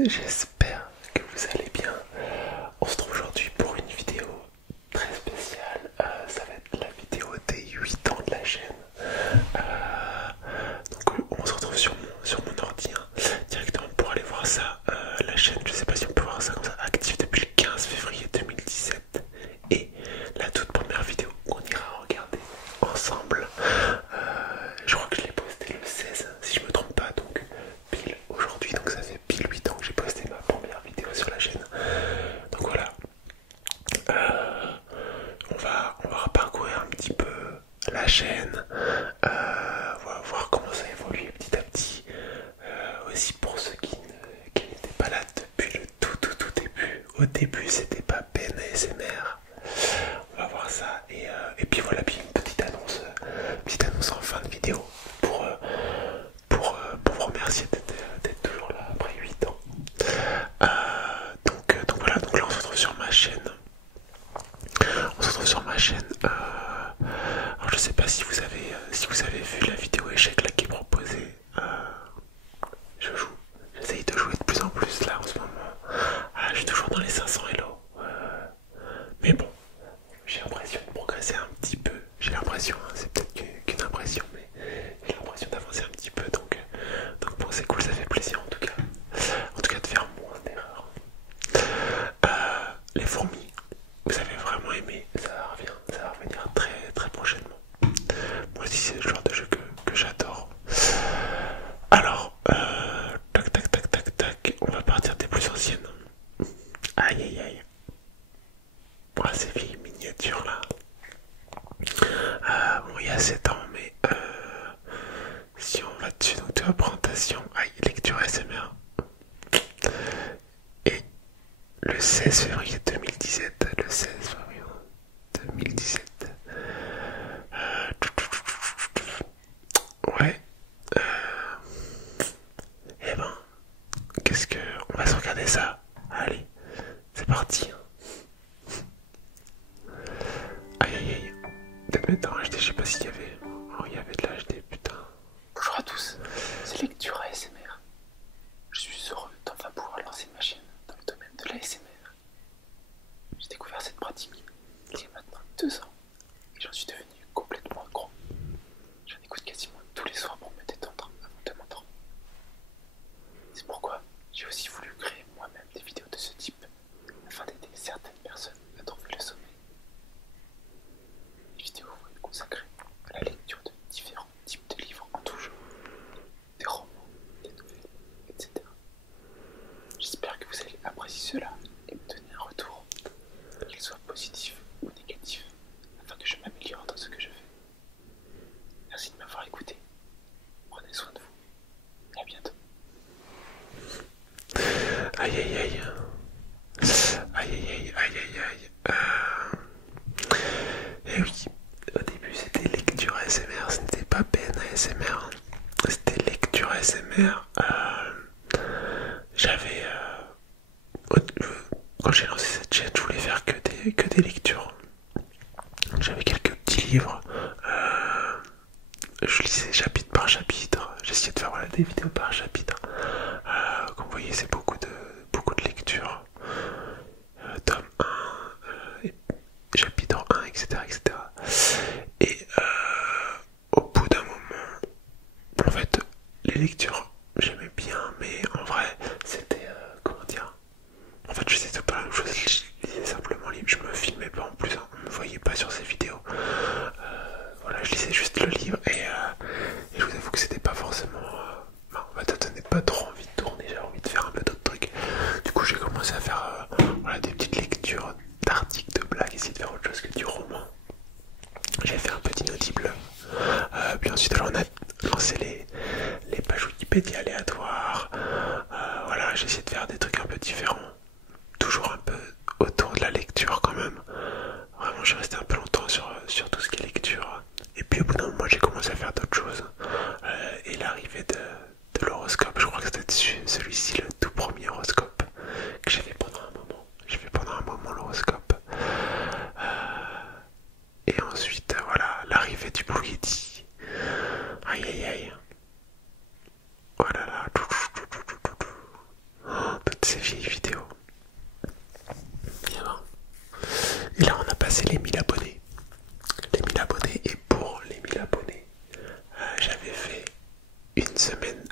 j'espère que vous allez bien. On se trouve aujourd'hui pour une vidéo très spéciale. Ça va être la vidéo des 8 ans de la chaîne. On se retrouve sur mon ordi directement pour aller voir ça. La chaîne, je sais pas si on peut voir ça comme ça, active depuis le 15 février 2017. Et la toute première vidéo qu'on ira regarder ensemble, je crois que je l'ai postée le 16 si je me trompe pas, donc pile aujourd'hui, donc ça fait pile 8 ans que j'ai posté ma première vidéo sur la chaîne. Donc voilà, on va parcourir un petit peu la chaîne, on va voir comment ça évolue petit à petit, aussi pour ceux qui n'étaient pas là depuis le tout début. Au début c'était pas Ben ASMR. On va voir ça et puis voilà, puis une petite annonce en fin de vidéo pour vous remercier d'être toujours là après 8 ans. Donc voilà, donc là on se retrouve sur ma chaîne. Alors je sais pas si vous avez vu la vidéo échec là qui est proposée. J'essaye de jouer de plus en plus là en ce moment. Je suis toujours dans les 500 hello. Mais bon, j'ai l'impression de progresser un petit peu. J'ai l'impression, c'est peut-être qu'une impression, mais j'ai l'impression d'avancer un petit peu. Donc bon, c'est cool, ça fait plaisir en tout cas. En tout cas de faire moins d'erreurs. Les fourmis, vous avez vraiment aimé, ça va revenir très très prochainement. Moi aussi c'est le genre de jeu que j'adore. Alors, tac, on va partir des plus anciennes. Aïe. Ces vieilles miniatures là. Bon, il y a 7 ans, mais si on va dessus, donc de la présentation, lecture SMR. Et le 16 février 2017, ouais. Eh ben, on va se regarder ça. Allez, c'est parti. Aïe. Peut-être en HD, je sais pas s'il y avait. Oh, il y avait de la HD, putain. Bonjour à tous, c'est Lecture ASMR. Je suis heureux d'enfin pouvoir lancer ma chaîne dans le domaine de l'ASMR. J'ai découvert cette pratique il y a maintenant 2 ans et j'en suis devenu complètement accro. J'en écoute quasiment tous les soirs pour me détendre avant de m'endormir. C'est pourquoi j'ai aussi voulu créer moi-même des vidéos de ce type afin d'aider certaines personnes à trouver le sommeil. Les vidéos vont être consacrées à la lecture de différents types de livres en tout genre, des romans, des nouvelles, etc. J'espère que vous allez apprécier cela et me donner un retour, qu'il soit positif ou négatif, afin que je m'améliore dans ce que je fais. Merci de m'avoir écouté. Prenez soin de vous. Et à bientôt. Aïe. Et oui, au début c'était lecture ASMR, ce n'était pas Ben ASMR, c'était lecture ASMR. J'avais quand j'ai lancé cette chaîne, je voulais faire que des lectures. J'avais quelques petits livres, je lisais chapitre par chapitre, j'essayais de faire des vidéos par chapitre. Comme vous voyez, c'est beaucoup de lectures. Tome 1, chapitre 1, etc. Et au bout d'un moment, en fait, les lectures, j'aimais bien, mais en vrai, c'était, comment dire, en fait, je faisais pas la même chose, je lisais simplement le livre, je me filmais pas en plus, on me voyait pas sur ces vidéos. Voilà, je lisais juste le livre et je vous avoue que c'était pas forcément... ça donnait pas trop envie de tourner, j'avais envie de faire un peu d'autres trucs. Du coup, j'ai commencé à faire des petites lectures d'articles, de blagues, essayer de faire autre chose que du roman. J'ai fait un petit audible. Puis ensuite, alors, on a lancé les pages Wikipédia aléatoires. Voilà, j'ai essayé de faire des trucs un peu différents. Toujours un peu autour de la lecture quand même. Vraiment, je suis resté un peu longtemps sur tout ce qui est lecture. Et puis au bout d'un moment, j'ai commencé à faire d'autres choses. Et l'arrivée de l'horoscope, je crois que c'était celui-ci, le tout premier horoscope que j'ai fait pendant un moment. J'ai fait pendant un moment l'horoscope. Et ensuite, voilà, l'arrivée du Blue Yeti. Aïe. Oh là là. toutes ces vieilles vidéos. Et là on a passé les 1000 abonnés. Les 1000 abonnés, et pour les 1000 abonnés, j'avais fait une semaine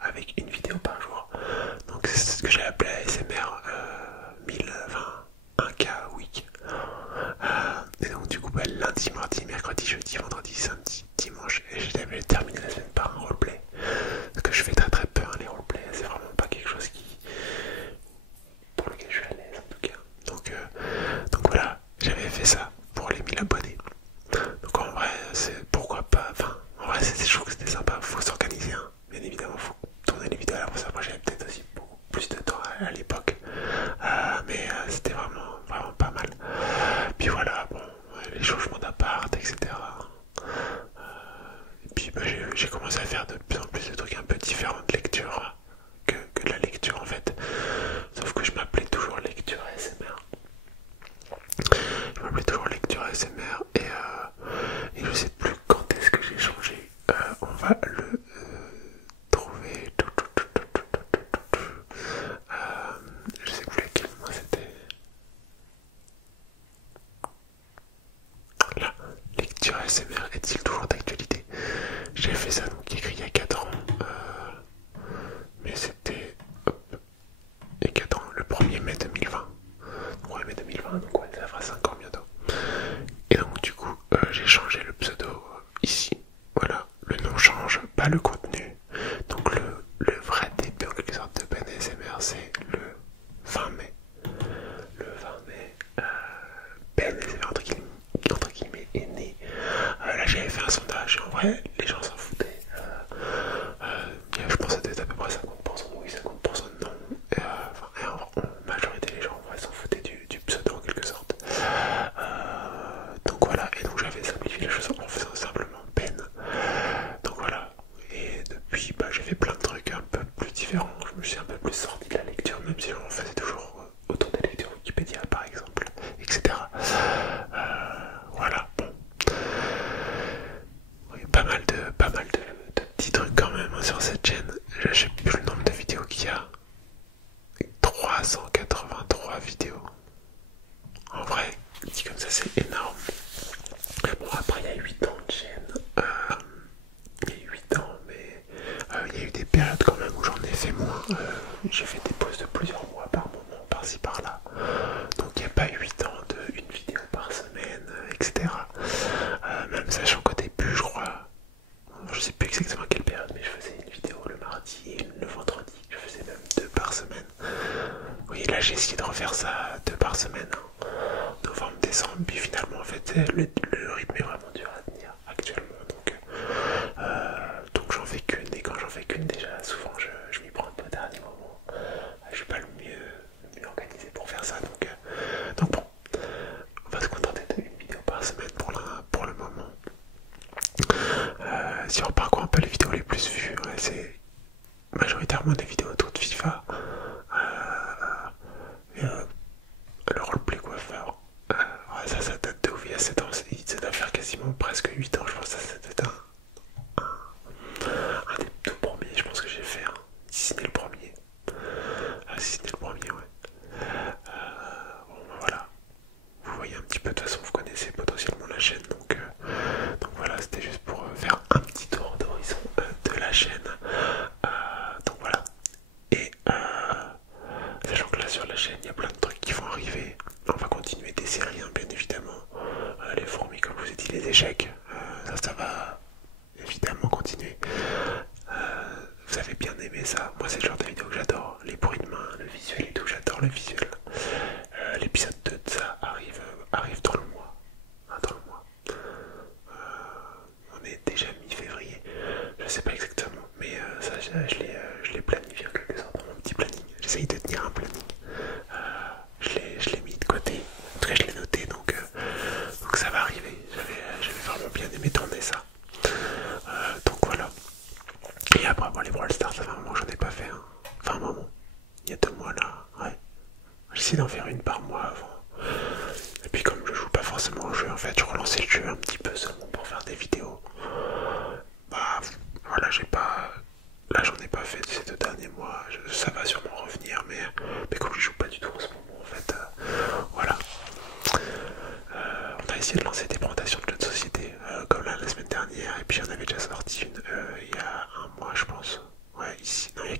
avec une vidéo par jour. Donc c'est ce que j'ai appelé ASMR 1020 1K week. Et donc du coup lundi, mardi, mercredi, jeudi, vendredi, samedi, dimanche, et j'avais terminé la semaine par un roleplay. Parce que je fais très très peu les roleplays, c'est vraiment pas quelque chose pour lequel je suis à l'aise en tout cas. Donc voilà, j'avais fait ça pour les 1000 abonnés. Donc en vrai, c'est pourquoi pas. Enfin, en vrai, je trouve que c'était sympa. Faut s'organiser, hein. Bien évidemment, faut tourner les vidéos à l'avance. Moi, j'avais peut-être aussi beaucoup plus de temps à l'époque, mais c'était vraiment, vraiment pas mal. Puis voilà, bon, les changements d'appart, etc. Et puis j'ai commencé à faire de plus en plus de trucs un peu différents de lecture que de la lecture en fait. Sauf que je m'appelais toujours lecture ASMR. Je m'appelais toujours lecture ASMR et je sais plus quand est-ce que j'ai changé. On va le trouver. Je sais plus lequel moi c'était. Là, lecture ASMR est-il toujours d'actualité? J'ai fait ça donc écrit il y a 4 ans. Mais c'était il y a 4 ans, le 1er mai 2020. Donc ouais, mai 2020, donc ouais, ça fera 5 ans bientôt. Et donc du coup, j'ai changé le pseudo ici. Voilà, le nom change, pas le contenu. Donc le vrai début en quelque sorte de Ben ASMR, c'est le 20 mai. Le 20 mai, Ben ASMR entre guillemets est né. Là j'avais fait un sondage et en vrai les gens s'en foutaient. Je pense que c'était à peu près 50% de oui, 50% de non. En majorité les gens en vrai s'en foutaient du pseudo en quelque sorte. Donc voilà, et donc j'avais simplifié les choses en faisant simplement Ben. Donc voilà, et depuis j'ai fait plein de trucs un peu plus différents. Je me suis un peu plus sorti de la lecture, même si on faisait toujours autour des lectures Wikipédia par exemple, etc. Voilà, bon. Oui, pas mal de petits trucs quand même hein, sur cette chaîne. Je sais plus le nombre de vidéos qu'il y a. 383 vidéos. En vrai, dit comme ça, c'est énorme. Bon, après, il y a 8 ans de chaîne. Il y a 8 ans, mais il y a eu des périodes quand même où j'en ai fait moins. J'ai fait des pauses de plusieurs mois par moment, par-ci par-là. Donc, il n'y a pas 8 ans de une vidéo par semaine, etc. Même sachant qu'au début, je crois, je sais plus exactement quelle période, mais je faisais une vidéo le mardi et une le vendredi. Je faisais même 2 par semaine. Oui, là j'ai essayé de refaire ça 2 par semaine, hein. Novembre, décembre, puis finalement en fait le rythme est vraiment dur à tenir actuellement. Donc j'en fais qu'une, et quand j'en fais qu'une déjà, souvent je m'y prends un peu au dernier moment. Je suis pas le mieux organisé pour faire ça, donc bon, on va se contenter d'une vidéo par semaine pour le moment. Si on reparcourt un peu les vidéos les plus vues, ouais, c'est majoritairement des vidéos autour de FIFA. Le roleplay coiffeur, ouais, ça date de ouf, il y a 7 ans, ça doit faire quasiment presque 8 ans, je pense que ça c'était un des tout premiers, je pense que j'ai fait, hein, si ce n'est le premier. Si ce n'est le premier, ouais. Bon, voilà, vous voyez un petit peu, de toute façon vous connaissez potentiellement la chaîne, donc voilà, c'était juste pour faire un petit tour d'horizon de la chaîne. Donc voilà, et sachant que là sur la chaîne il y a plein de trucs qui vont arriver. On va continuer des séries hein, bien évidemment. Les fourmis comme je vous ai dit, les échecs, ça va évidemment continuer. Vous avez bien aimé ça, moi c'est le genre de vidéo que j'adore. Les bruits de main, le visuel et tout, j'adore le visuel. L'épisode 2 de ça arrive dans le mois. Dans le mois. On est déjà mi-février, je sais pas exactement, mais ça je l'ai planifié en quelque sorte dans mon petit planning. J'essaye de tenir un planning. Je l'ai mis de côté, en tout cas je l'ai noté, donc ça va arriver. J'avais vraiment bien aimé tourner ça. Donc voilà. Et après, bon, les Brawl Stars, ça fait un moment que j'en ai pas fait. Hein. Enfin, un moment. Il y a 2 mois là, ouais. J'essaie d'en faire une par mois avant. Et puis, comme je joue pas forcément au jeu, en fait, je relançais le jeu un petit peu seulement pour faire des vidéos. Bah, voilà, j'ai pas. Là, j'en ai pas fait ces 2 derniers mois. Ça va sûrement revenir.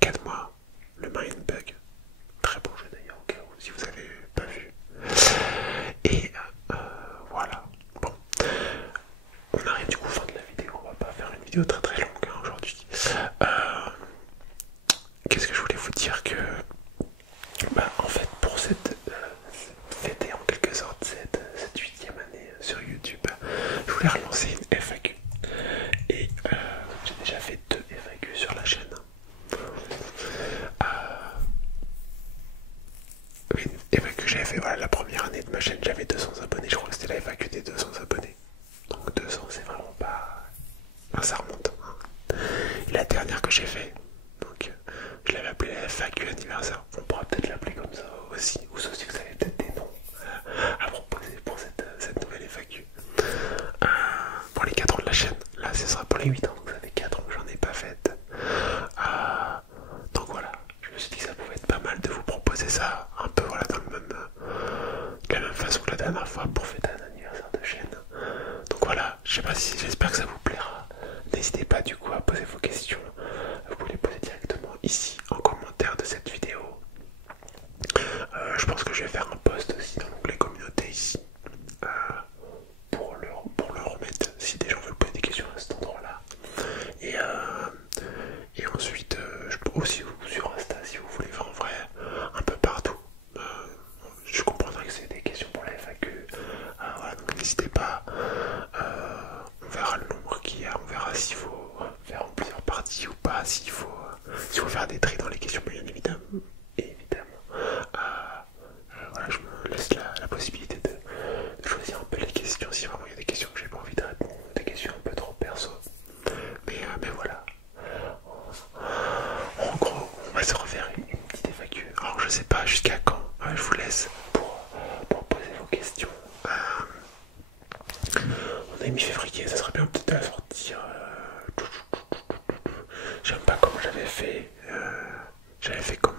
4 mois, le Mindbug. Très bon jeu d'ailleurs, au cas où, si vous avez pas vu. Et voilà. Bon, on arrive du coup fin de la vidéo. On va pas faire une vidéo très très longue hein, aujourd'hui. Qu'est-ce que je voulais vous dire que en fait pour cette fêter en quelque sorte cette 8e année sur YouTube, je voulais relancer une FAQ et j'ai déjà fait 2 FAQ sur la chaîne. Une FAQ que j'avais fait voilà, la première année de ma chaîne, j'avais 200 abonnés, je crois que c'était la FAQ des 200 abonnés. Donc 200 c'est vraiment pas... Enfin, ça remonte. Hein. Et la dernière que j'ai fait, donc je l'avais appelée la FAQ anniversaire. On pourra peut-être l'appeler comme ça aussi. Ou sauf si vous avez peut-être des noms à proposer pour cette nouvelle FAQ. Pour les 4 ans de la chaîne. Là ce sera pour les 8 ans. Donc ça fait 4 ans que j'en ai pas fait. Donc voilà. Je me suis dit que ça pouvait être pas mal de vous proposer ça. Un peu voilà dans le même, de la même façon que la dernière fois pour fêter un anniversaire de chaîne. Donc voilà. Je sais pas si j'espère que ça vous plaira. N'hésitez pas du coup à poser vos questions. Vous pouvez les poser directement ici en commentaire de cette vidéo. Je pense que je vais faire un post aussi dans l'onglet communauté ici pour le remettre si des gens veulent poser des questions à cet endroit là. Et ensuite je peux aussi sur Insta si vous voulez, en vrai un peu partout. Je comprendrai que c'est des questions pour la FAQ. Voilà, donc n'hésitez pas. On verra le nombre qu'il y a, on verra s'il faut faire en plusieurs parties ou pas, s'il faut faire des tris dans les questions, bien évidemment. Voilà, je me laisse la possibilité de choisir un peu les questions si vraiment il y a des questions que j'ai pas envie de répondre, des questions un peu trop perso. Mais voilà. En gros, on va se refaire une petite FAQ. Alors je sais pas jusqu'à quand, je vous laisse pour poser vos questions. On a mis février, ça serait bien peut-être de la sortir. Je sais même pas comment j'avais fait. J'avais fait quand